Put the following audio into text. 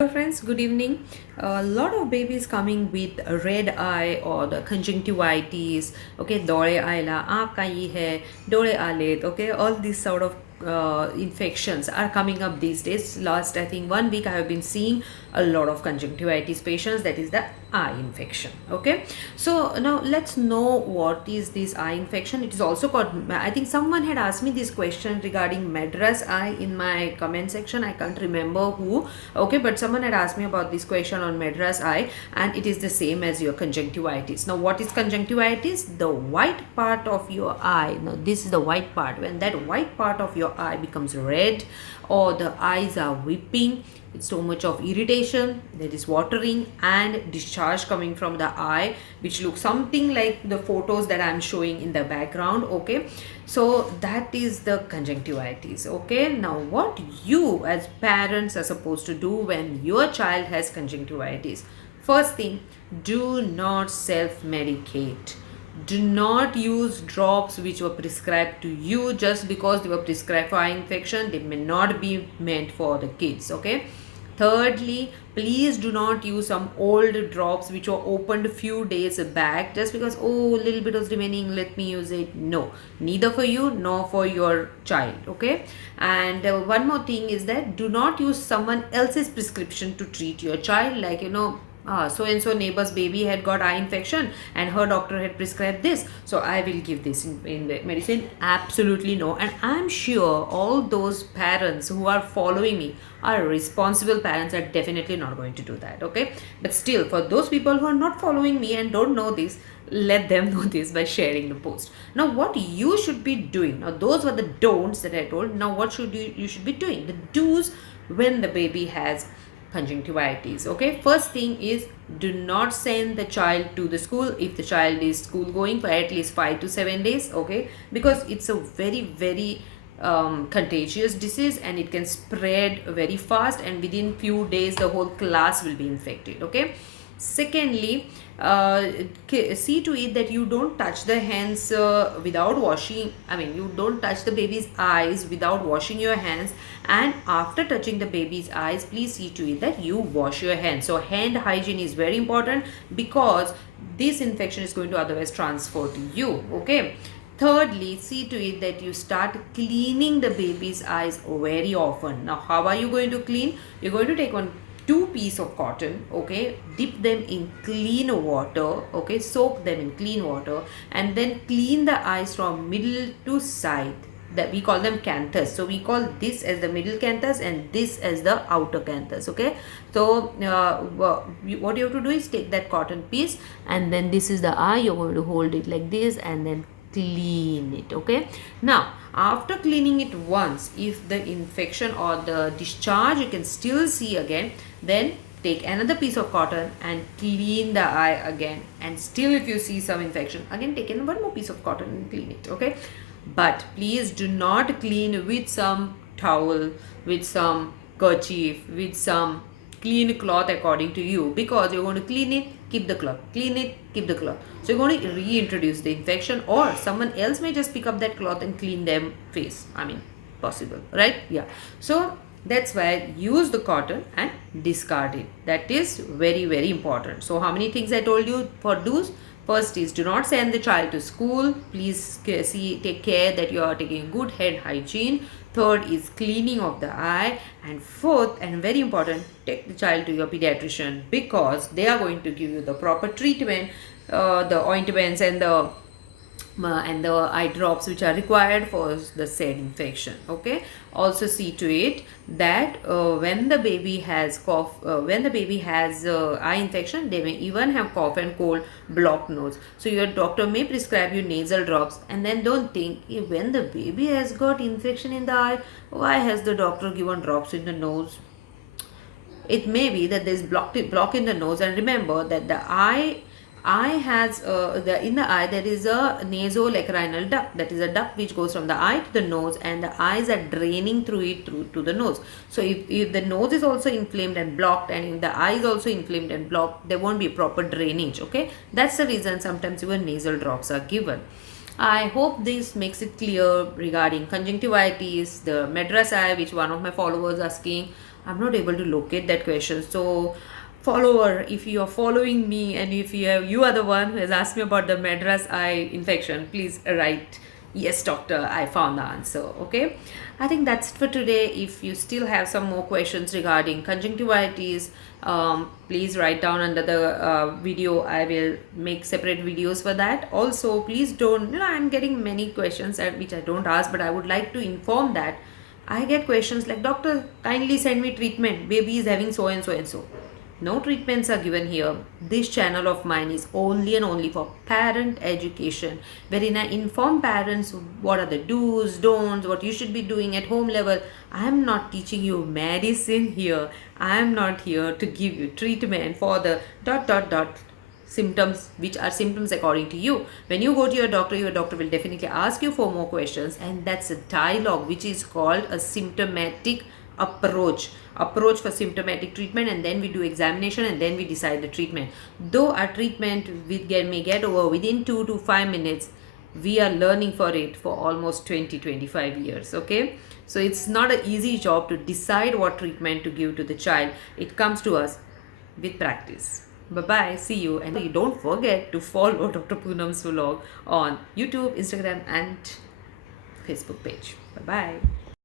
Hello friends, good evening. A lot of babies coming with a red eye or the conjunctivitis. Okay, dore aila, aankh kayi hai, dore alet. Okay, all these sort of infections are coming up these days. Last I think 1 week I have been seeing a lot of conjunctivitis patients. That is the eye infection. Okay, so now let's know what is this eye infection. It is also called. I think someone had asked me this question regarding Madras eye in my comment section. I can't remember who. Okay, but someone had asked me about this question on Madras eye, and it is the same as your conjunctivitis. Now, what is conjunctivitis? The white part of your eye. Now, this is the white part. When that white part of your eye becomes red, or the eyes are weeping, it's so much of irritation, there is watering and discharge coming from the eye, which looks something like the photos that I'm showing in the background. Okay, so that is the conjunctivitis. Okay, now what you as parents are supposed to do when your child has conjunctivitis? First thing, do not self medicate. Do not use drops which were prescribed to you just because they were prescribed for eye infection. They may not be meant for the kids. Okay, thirdly, please do not use some old drops which were opened few days back just because, oh, a little bit was remaining, let me use it. No, neither for you nor for your child. Okay, and one more thing is that do not use someone else's prescription to treat your child, like, so and so neighbor's baby had got eye infection and her doctor had prescribed this, so I will give this in the medicine. Absolutely no. And I'm sure all those parents who are following me are responsible parents, are definitely not going to do that. Okay, but still, for those people who are not following me and don't know this, let them know this by sharing the post. Now what you should be doing, now those were the don'ts that I told. Now what should you should be doing, the do's when the baby has conjunctivitis. Okay, first thing is, do not send the child to the school if the child is school going for at least 5 to 7 days. Okay, because it's a very contagious disease and it can spread very fast, and within few days the whole class will be infected. Okay, secondly, see to it that you don't touch the hands without washing. I mean, you don't touch the baby's eyes without washing your hands, and after touching the baby's eyes, please see to it that you wash your hands. So hand hygiene is very important because this infection is going to otherwise transfer to you. Okay, thirdly, see to it that you start cleaning the baby's eyes very often. Now how are you going to clean? You're going to take one two piece of cotton. Okay, dip them in clean water. Okay, soak them in clean water and then clean the eyes from middle to side. That we call them canthus, so we call this as the middle canthus and this as the outer canthus. Okay, so what you have to do is take that cotton piece and then this is the eye. You're going to hold it like this and then clean it. Okay, now after cleaning it once, if the infection or the discharge you can still see again, then take another piece of cotton and clean the eye again, and still if you see some infection, again take in one more piece of cotton and clean it. Okay, but please do not clean with some towel, with some kerchief, with some clean cloth according to you, because you're going to clean it, keep the cloth, clean it, keep the cloth, so you're going to reintroduce the infection, or someone else may just pick up that cloth and clean them face. I mean, possible, right? Yeah, so that's why use the cotton and discard it. That is very important. So how many things I told you for do's? First is, do not send the child to school. Please take care that you are taking good head hygiene. Third is cleaning of the eye. And fourth, and very important, take the child to your pediatrician because they are going to give you the proper treatment, the ointments and the eye drops which are required for the said infection. Okay, also see to it that when the baby has cough, when the baby has eye infection, they may even have cough and cold, blocked nose, so your doctor may prescribe you nasal drops. And then don't think, when the baby has got infection in the eye, why has the doctor given drops in the nose? It may be that there is block in the nose, and remember that the eye has in the eye there is a nasolacranal duct, that is a duct which goes from the eye to the nose, and the eyes are draining through it through to the nose. So if the nose is also inflamed and blocked, and if the eye is also inflamed and blocked, there won't be proper drainage. Okay, that's the reason sometimes even nasal drops are given. I hope this makes it clear regarding conjunctivitis, the Madras eye, which one of my followers asking. I'm not able to locate that question. So follower, if you are following me and if you are the one who has asked me about the Madras eye infection, please write, yes doctor, I found the answer. Okay, I think that's it for today. If you still have some more questions regarding conjunctivitis, please write down under the video. I will make separate videos for that. Also, please don't, I'm getting many questions which I don't ask, but I would like to inform that I get questions like, doctor, kindly send me treatment, baby is having so and so and so. No treatments are given here. This channel of mine is only and only for parent education, wherein I inform parents what are the do's, don'ts, what you should be doing at home level. I am not teaching you medicine here. I am not here to give you treatment for the dot symptoms which are symptoms according to you. When you go to your doctor will definitely ask you for more questions, and that's a dialogue which is called a symptomatic approach for symptomatic treatment, and then we do examination and then we decide the treatment. Though our treatment may get over within 2 to 5 minutes, we are learning for it for almost 20-25 years. Okay, so it's not an easy job to decide what treatment to give to the child. It comes to us with practice. Bye bye, see you, and you don't forget to follow Dr. Poonam's vlog on YouTube, Instagram and Facebook page. Bye bye.